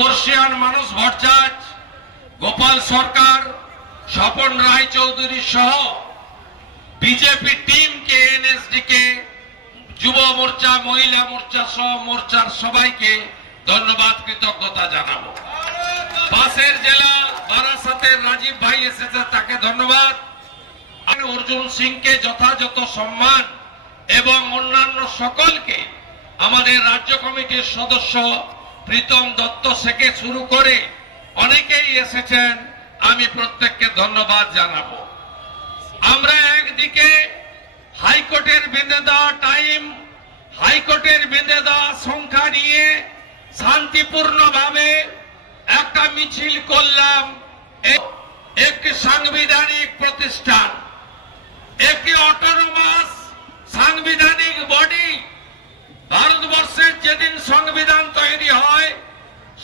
বর্ষিয়ান মানস ভট্টাচার্য, গোপাল সরকার, স্বপন রায় চৌধুরী সহ বিজেপি টিমকে, এনএসডিকে, যুব মোর্চা, মহিলা মোর্চা সহ মোর্চার সবাইকে ধন্যবাদ, কৃতজ্ঞতা জানাবো। পাশের জেলা বারাসাতের রাজীব ভাই এসেছে, তাকে ধন্যবাদ। অর্জুন সিংকে যথাযথ সম্মান এবং অন্যান্য সকলকে, আমাদের রাজ্য কমিটির সদস্য প্রীতম দত্ত থেকে শুরু করে অনেকেই এসেছেন, আমি প্রত্যেককে ধন্যবাদ জানাবো। আমরা একদিকে হাইকোর্টের বেঁধে দেওয়া টাইম, হাইকোর্টের বেঁধে দেওয়া সংখ্যা নিয়ে শান্তিপূর্ণভাবে একটা মিছিল করলাম। একটি সাংবিধানিক প্রতিষ্ঠান, একটি অটোনমাস সাংবিধানিক বডি, ভারতবর্ষের যেদিন সংবিধান তৈরি হয়,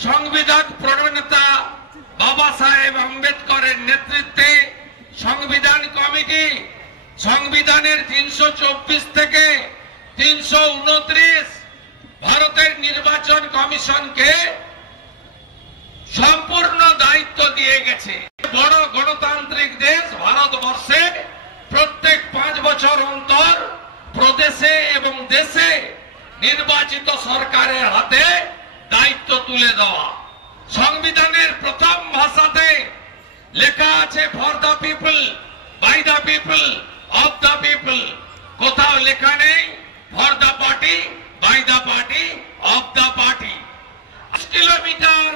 সংবিধান প্রণেতা বাবা সাহেব আম্বেদকরের নেতৃত্বে সংবিধান কমিটি সংবিধানের 324 থেকে 329 ভারতের নির্বাচন কমিশনকে সম্পূর্ণ দায়িত্ব দিয়ে গেছে। বড় গণতান্ত্রিক দেশ ভারতবর্ষে প্রত্যেক 5 বছর অন্তর প্রদেশে এবং দেশে নির্বাচিত সরকারের হাতে দায়িত্ব তুলে দেওয়া। সংবিধানের প্রথম ভাষাতে লেখা আছে for the people, by the people, of the people. কোথাও লেখা নেই for the party, by the party, of the party. 5 kilometer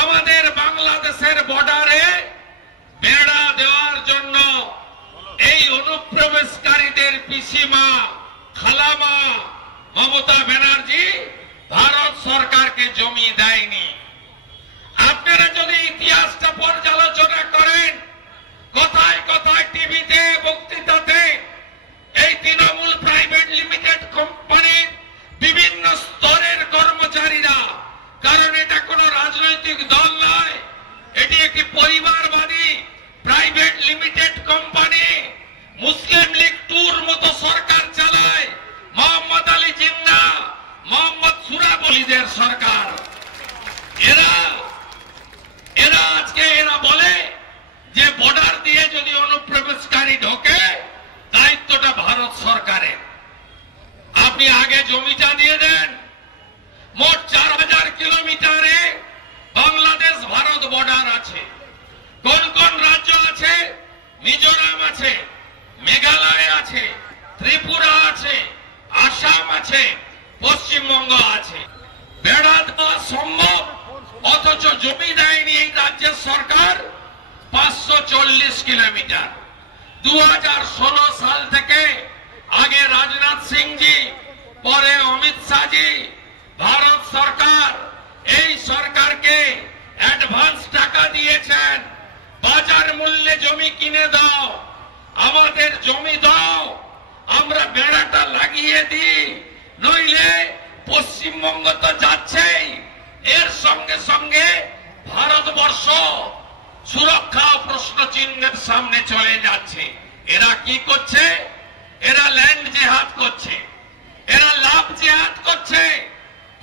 আমাদের বাংলাদেশের বর্ডারে বেড়া দেওয়ার জন্য এই অনুপ্রবেশকারীদের পিসিমা, খালামা মমতা ব্যানার্জি ভারত সরকারকে জমি দেয়নি। আপনারা যদি ইতিহাসটা পর্যালোচনা করেন, কথায় কথায় টিভিতে, বক্তৃতাতে এই তৃণমূল প্রাইভেট লিমিটেড কোম্পানির বিভিন্ন স্তরের কর্মচারীরা, কারণ এটা কোনো রাজনৈতিক দল নয়, এটি একটি পরিবারবাদী প্রাইভেট লিমিটেড কোম্পানি। মুসলিম লীগ টুর মতো সরকার চালায়, মোহাম্মদ আলী জিন্না, মোহাম্মদ সুরাবলীদের সরকার। এরা আজকে বলে যে বর্ডার দিয়ে যদি অনুপ্রবেশকারী ঢোকে, দায়িত্বটা ভারত সরকারের। আপনি আগে জমিটা দিয়ে দেন। মোট 4000 কিলোমিটারে বাংলাদেশ ভারত বর্ডার আছে। কোন কোন রাজ্য আছে? মিজোরাম আছে, মেঘালয় আছে, ত্রিপুরা আছে, আসাম আছে, পশ্চিমবঙ্গ আছে। বেড়া দেওয়া সম্ভব, অথচ জমি দেয়নি এই রাজ্যের সরকার। 540 কিলোমিটার। 2016 সাল থেকে আগে রাজনাথ সিং জি, পরে অমিত শাহ জি, ভারত সরকার এই সরকারকে অ্যাডভান্স টাকা দিয়েছেন, বাজার মূল্যে জমি কিনে দাও, আমাদের জমি দাও, আমরা বেড়াটা লাগিয়ে দিই, নইলে পশ্চিমবঙ্গ তো যাচ্ছেই, এর সঙ্গে সঙ্গে ভারতবর্ষ সুরক্ষা প্রশ্ন চিহ্নের সামনে চলে যাচ্ছে। এরা কি করছে? এরা ল্যান্ড জেহাদ করছে, এরা লাভ জেহাদ করছে।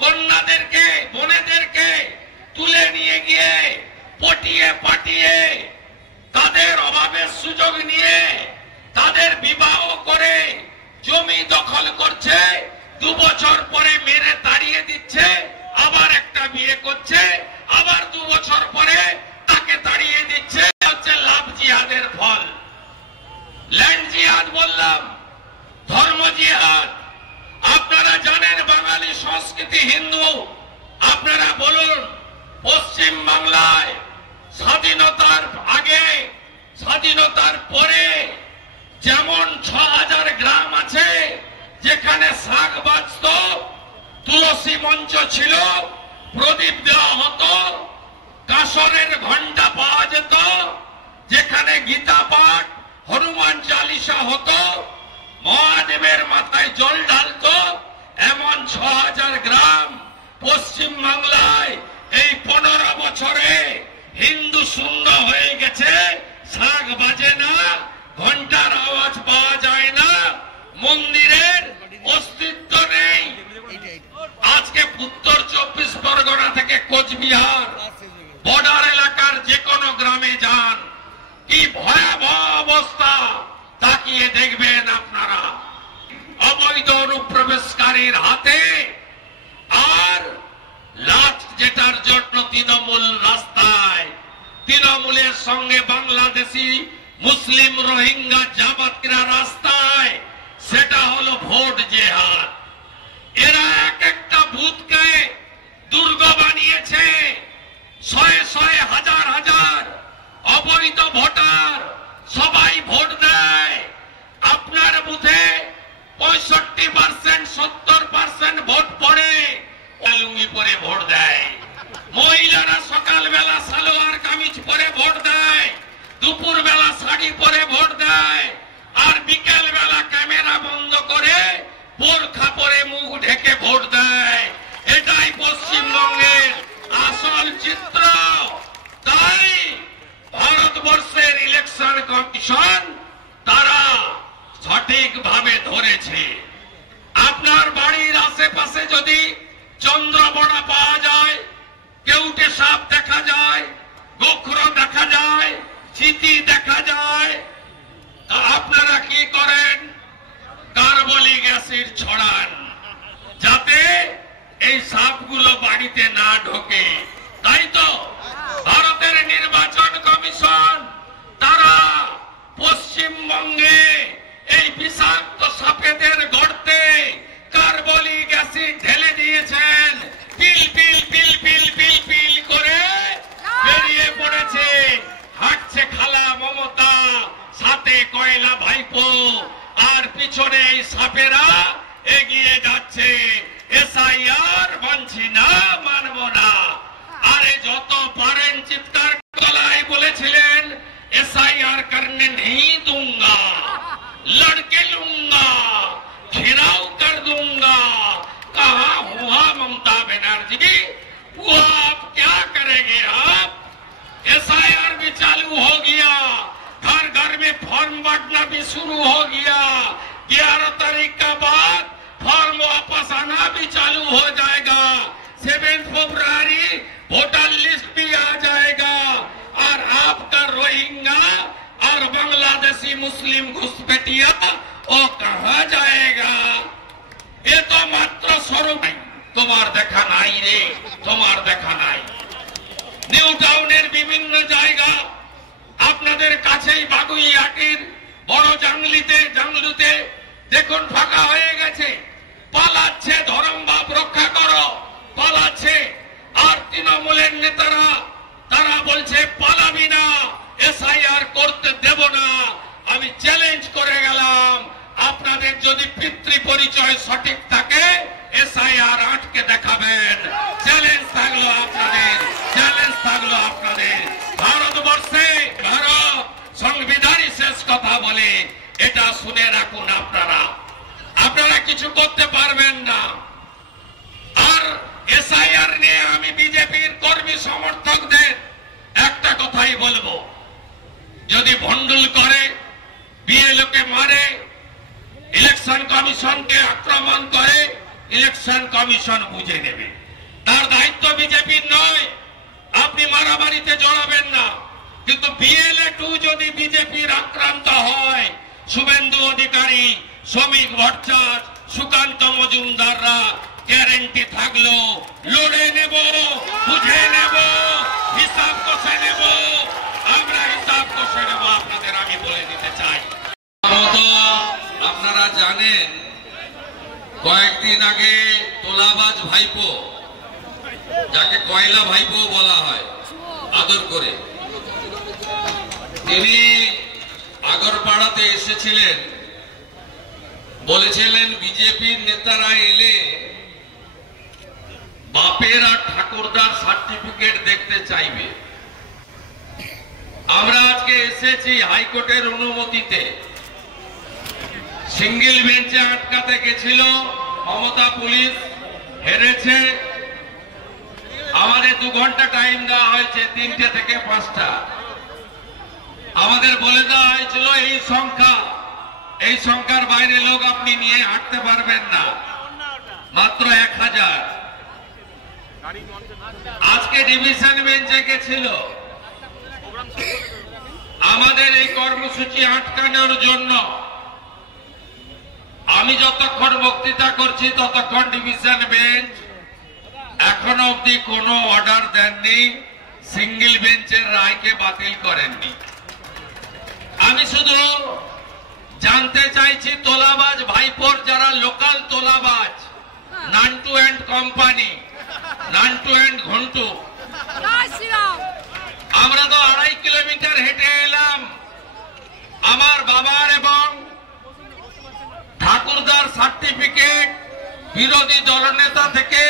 কন্যাদেরকে, বোনেদেরকে তুলে নিয়ে গিয়ে পটিয়ে পাটিয়ে তাদের অভাবের সুযোগ নিয়ে তাদের বিবাহ করে জমি দখল করছে। 2 বছর পরে মেরে তাড়িয়ে দিচ্ছে, আবার একটা বিয়ে করছে, আবার 2 বছর পরে তাকে তাড়িয়ে দিচ্ছে। হচ্ছে লাভ জিহাদের ফল। ল্যান্ড জিহাদ বললাম, ধর্ম জিহাদ। আপনারা জানেন বাঙালি সংস্কৃতি হিন্দু। আপনারা বলুন, পশ্চিম বাংলায় স্বাধীনতার আগে, স্বাধীনতার পরে যেমন 6000 গ্রাম আছে যেখানে শাক বাজত, তুলসী মঞ্চ ছিল, প্রদীপ দেওয়া হতো, কাসরের ঘন্টা পাওয়া যেত, যেখানে গীতা পাঠ, হনুমান চালিসা হতো, মহাদেবের মাথায় জল ঢালত, এমন 6000 গ্রাম পশ্চিম বাংলায় এই 15 বছরে হিন্দু শূন্য হয়ে গেছে। শাক বাজে না, ঘন্টার আওয়াজ পাওয়া যায় না, মন্দিরের অস্তিত্ব নেই। আজকে উত্তর 24 পরগনা থেকে কোচবিহার বর্ডার এলাকার যে কোনো গ্রামে যান, কি ভয়াবহ অবস্থা তাকিয়ে দেখবেন আপনারা। অবৈধ অনুপ্রবেশকারীর হাতে, আর লাস্ট যেটার জন্য তৃণমূল রাস্তায়, তৃণমূলের সঙ্গে বাংলাদেশি মুসলিম রোহিঙ্গা জামাতিরা রাস্তায়, সেটা হলো ভোট জেহাদ। এরা এক একটা বুথকে দুর্গ বানিয়েছে। শয়ে শয়ে হাজার হাজার অবৈধ ভোটার সবাই ভোট দেয়। আপনার বুথে 65% 70% ভোট পড়ে লুঙ্গি পরে ভোট দেয়। মহিলারা সকালবেলা সালোয়ার কামিজ পরে ভোট দেয়, দুপুর বেলা শাড়ি পরে ভোট দেয়, আর বিকেল বেলা ক্যামেরা বন্ধ করে বোরখা পরে মুখ ঢেকে ভোট দেয়। এটাই পশ্চিমবঙ্গের আসল চিত্র। তাই ভারতবর্ষের ইলেকশন কমিশন তারা সঠিকভাবে ধরেছে। আপনার বাড়ির আশেপাশে যদি চন্দ্রবড়া পাওয়া যায়, কেউটে সাপ দেখা যায়, গোখরো দেখা যায়, চিতি দেখা যায়, তা আপনারা কি করেন? কার্বলিক অ্যাসিড ছড়ান, যাতে এই সাপগুলো বাড়িতে না ঢোকে। তাই তো ভারতের নির্বাচন কমিশন তারা পশ্চিমবঙ্গে এই বিষাক্ত সাপেদের গর্তে কার্বলিক অ্যাসিড ঢেলে দিয়েছেন। পিল পিল পিল পিল পিল পিল করে বেরিয়ে পড়েছে। হাঁটছে খালা মমতা, সাথে কয়লা ভাইপো, আর পিছনে এই সাপেরা এগিয়ে যাচ্ছে। এসআইআর মানছি না, মানব না। আরে যত পারেন চিৎকার গলায় বলেছিলেন, एसआईआर करने नहीं दूंगा, लड़के लूंगा, घिराव कर दूंगा। कहा हुआ ममता बनर्जी, वो आप क्या करेंगे? आप एसआईआर भी चालू हो गया, घर घर में फॉर्म बांटना भी शुरू हो गया। 11 तारीख का बाद फॉर्म वापस आना भी चालू हो जाएगा। 7 फरवरी वोटर लिस्ट भी आ जाएगा, और आपका रोहिंगा और बांग्लादेशी मुस्लिम घुसपैठिया वो कहाँ जाएगा? ये तो मात्र स्वरूप। তোমার দেখা নাই রে, তোমার দেখা নাই। নিউ টাউনের বিভিন্ন জায়গা আপনাদের কাছেই, বাগুইয়াটির বড় জাংলুতে দেখুন ফাঁকা হয়ে গেছে। পালাচ্ছে, ধর্মভাব রক্ষা করো, পালাচ্ছে। আর তৃণমূলের নেতারা তারা বলছে পালাবি না, এসআইআর করতে দেব না। আমি চ্যালেঞ্জ করে গেলাম, আপনাদের যদি পিতৃ পরিচয় সঠিক থাকে এসআইআর আটকে দেখাবেন। চ্যালেঞ্জ থাকলো আপনাদের, চ্যালেঞ্জ থাকলো আপনাদের। ভারতবর্ষে ভারত সংবিধানই শেষ কথা বলে, এটা শুনে রাখুন। আপনারা কিছু করতে পারবেন না। আর এসআইআর নিয়ে আমি বিজেপির কর্মী সমর্থকদের একটা কথাই বলবো, যদি ভণ্ডুল করে, বিএলওকে মারে, ইলেকশন কমিশনকে আক্রমণ করে, ইলেকশন কমিশন বুঝে নেবে। তার দায়িত্ব বিজেপির নয়। আপনি মারামারিতে জড়াবেন না। কিন্তু বিএলএ 2 যদি বিজেপির আক্রান্ত হয়, শুভেন্দু অধিকারী, শ্রমিক ভট্টাচার্য, সুকান্ত মজুমদাররা গ্যারেন্টি থাকলো লড়ে নেব, বুঝে নেব, হিসাব কষে নেব। আমরা হিসাব কষে নেব, আপনাদের আমি বলে দিতে চাই। আপনারা জানেন, কয়েকদিন আগে তোলাবাজ ভাইপো, যাকে কয়লা ভাইপো বলা হয় আদর করে, তিনি আগরপাড়াতে এসেছিলেন। বলেছিলেন বিজেপির নেতারা এলে বাপের আর ঠাকুরদার সার্টিফিকেট দেখতে চাইবে। আমরা আজকে এসেছি হাইকোর্টের অনুমতিতে। সিঙ্গেল বেঞ্চে আটকাতে গেছিল মমতা, পুলিশ হেরেছে। আমাদের 2 ঘন্টা টাইম দেওয়া হয়েছে, 3টে থেকে 5টা। আমাদের বলে দেওয়া হয়েছিল এই সংখ্যার বাইরে লোক আপনি নিয়ে হাঁটতে পারবেন না, মাত্র 1000। আজকে ডিভিশন বেঞ্চে গেছিল আমাদের এই কর্মসূচি আটকানোর জন্য। আমি যতক্ষণ বক্তৃতা করছি ততক্ষণ ডিভিশন বেঞ্চ এখনো অবধি কোনো অর্ডার দেননি, সিঙ্গেল বেঞ্চের রায়কে বাতিল করেননি। আমি শুধু জানতে চাইছি তোলাবাজ ভাইপোর যারা লোকাল তোলাবাজ, Nantu and company, Nantu and Ghantu, আমরা তো 2.5 কিলোমিটার হেঁটে এলাম আমার বাবার এবং ঠাকুরদার সার্টিফিকেট বিরোধী দলনেতা থেকে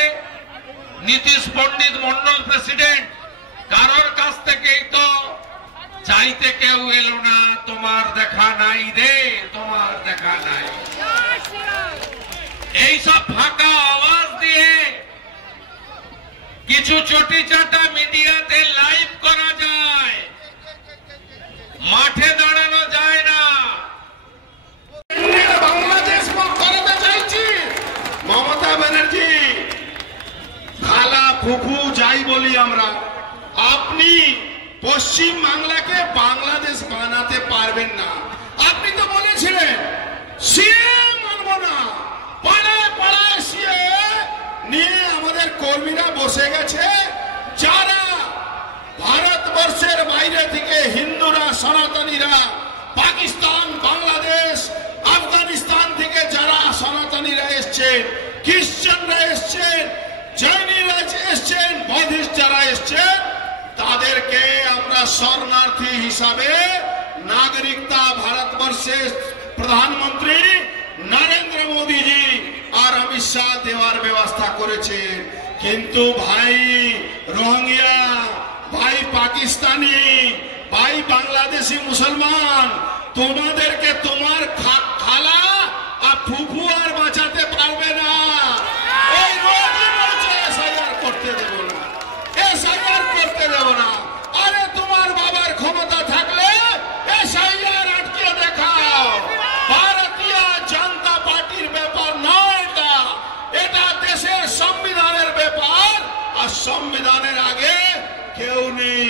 নীতিশ পণ্ডিত মন্ডল প্রেসিডেন্ট কারোর কাছ থেকেই তো চাইতে কেউ এলো না, তোমার দেখা নাই রে, তোমার দেখা নাই। এইসব ফাঁকা আওয়াজ দিয়ে কিছু চটি চাটা মিডিয়াতে লাইভ করা যায়, মাঠে দাঁড়ানো যায় না। বাংলাদেশ করাতে চাইছি মমতা ব্যানার্জি, খালা ফুফু যাই বলি আমরা, আপনি পশ্চিম বাংলাকে বাংলাদেশ বানাতে পারবেন না। আপনি তো বলেছিলেন সিএ মানব না, পাড়ায় পাড়ায় সিএ নিয়ে আমাদের কর্মীরা বসে গেছে। যারা ভারতবর্ষের বাইরে থেকে হিন্দুরা, সনাতনীরা, পাকিস্তান, বাংলাদেশ, আফগানিস্তান থেকে যারা সনাতনীরা এসছেন, খ্রিস্টানরা এসছেন, জৈনীরা এসছেন, বৌদ্ধিস্ট যারা এসছেন, তাদেরকে আমরা শরণার্থী হিসাবে নাগরিকতা ভারতবর্ষের প্রধানমন্ত্রী নরেন্দ্র মোদীজি আর অমিত শাহ দেওয়ার ব্যবস্থা করেছে। কিন্তু ভাই রোহিঙ্গা, ভাই পাকিস্তানি, ভাই বাংলাদেশি মুসলমান, তোমাদেরকে তোমার খালা আর ফুফু আর বাঁচাতে পারবে না। এই রোজই বলছে এসআইআর করতে দেব না, এসআইআর করতে দেব না। আরে তোমার বাবার ক্ষমতা থাকলে এসআইআর আটকে দেখাও। ভারতীয় জনতা পার্টির ব্যাপার নয় এটা, এটা দেশের সংবিধানের ব্যাপার, আর সংবিধানের আগে কেউ নেই।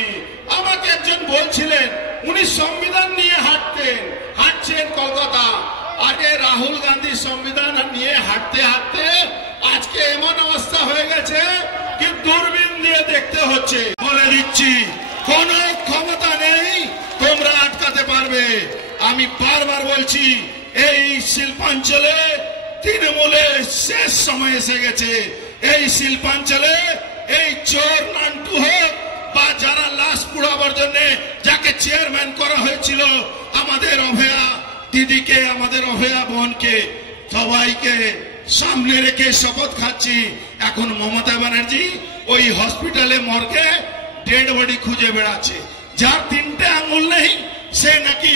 আমাকে একজন বলছিলেন উনি সংবিধান নিয়ে হাঁটছেন কলকাতা। আগে রাহুল গান্ধী সংবিধান নিয়ে হাঁটতে হাঁটতে আজকে এমন অবস্থা হয়ে গেছে কি দূরবীন দিয়ে দেখতে হচ্ছে। বলে দিচ্ছি কোন ক্ষমতা নেই তোমরা আটকাতে পারবে। আমি বারবার বলছি এই শিল্পাঞ্চলে তৃণমূলের শেষ সময় এসে গেছে। এই শিল্পাঞ্চলে এই চোর নান্টু হোক বা যারা লাশ পুড়াবার জন্য যাকে চেয়ারম্যান করা হয়েছিল, আমাদের অভয়া দিদিকে, আমাদের অভয়া বোনকে, সবাইকে সামনে রেখে শপথ খাচ্ছি। এখন মমতা ব্যানার্জি ওই হসপিটালে মর্গে ডেড বডি খুঁজে বেড়াচ্ছে। যার 3টে আঙুল নেই সে নাকি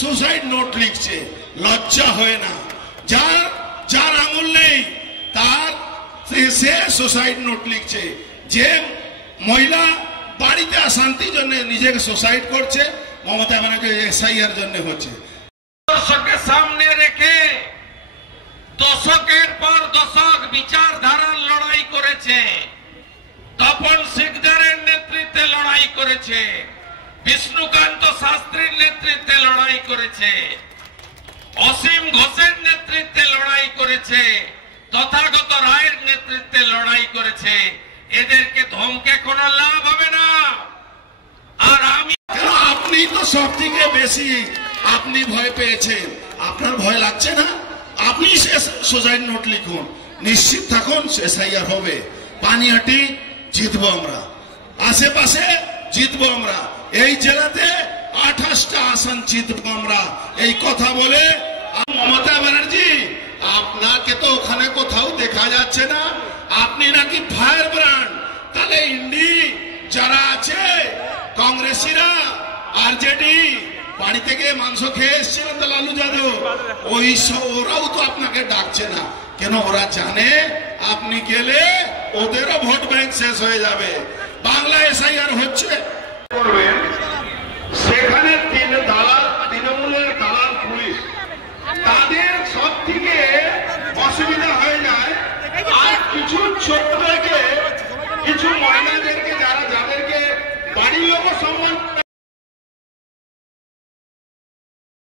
সুসাইড নোট লিখছে, লজ্জা হয় না? যার আঙুল নেই তার সে সুসাইড নোট লিখছে। যে মহিলা বাড়িতে শান্তির জন্য নিজেকে সুসাইড করছে, মমতা ব্যানার্জি এসআইআর জন্য হচ্ছে। দর্শকের সামনে রেখে দশকের পর দশক বিচারধারার লড়াই করেছে, তপন সিকদারের নেতৃত্বে লড়াই করেছে, বিষ্ণুকান্ত শাস্ত্রীর নেতৃত্বে লড়াই করেছে, অসীম ঘোষের নেতৃত্বে লড়াই করেছে, তথাগত রায়ের নেতৃত্বে লড়াই করেছে। এদেরকে ধমকে কোনো লাভ হবে না। আর আমি, আপনি তো সব থেকে বেশি আপনি ভয় পেয়েছেন, আপনার ভয় লাগছে না? আপনি সুসাইড নোট লিখুন, নিশ্চিত থাকুন এসআইআর হবে। পানিহাটি জিতবো আমরা, আশেপাশে জিতবো আমরা, এই জেলাতে 28টা আসন জিতবো আমরা। এই কথা বলে মমতা ব্যানার্জি আপনাকে তো ওখানে কোথাও দেখা যাচ্ছে না। আপনি নাকি ফায়ার ব্র্যান্ড। তাহলে ইন্ডি যারা আছে কংগ্রেসীরা, আরজেডি, বাড়ি থেকে মাংস খেয়ে এসেছিলেন তো লালু যাদব, ওই ওরাও তো আপনাকে ডাকছে না কেন? ওরা জানে আপনি গেলে ওদেরও ভোট ব্যাংক শেষ হয়ে যাবে। বাংলা এসআইআর হচ্ছে করবেন, সেখানে তৃণমূলের দালাল পুলিশ, তাদের সব থেকে অসুবিধা হয়ে যায়। আর কিছু ছোট থেকে কিছু বাড়ির লোক সম্মান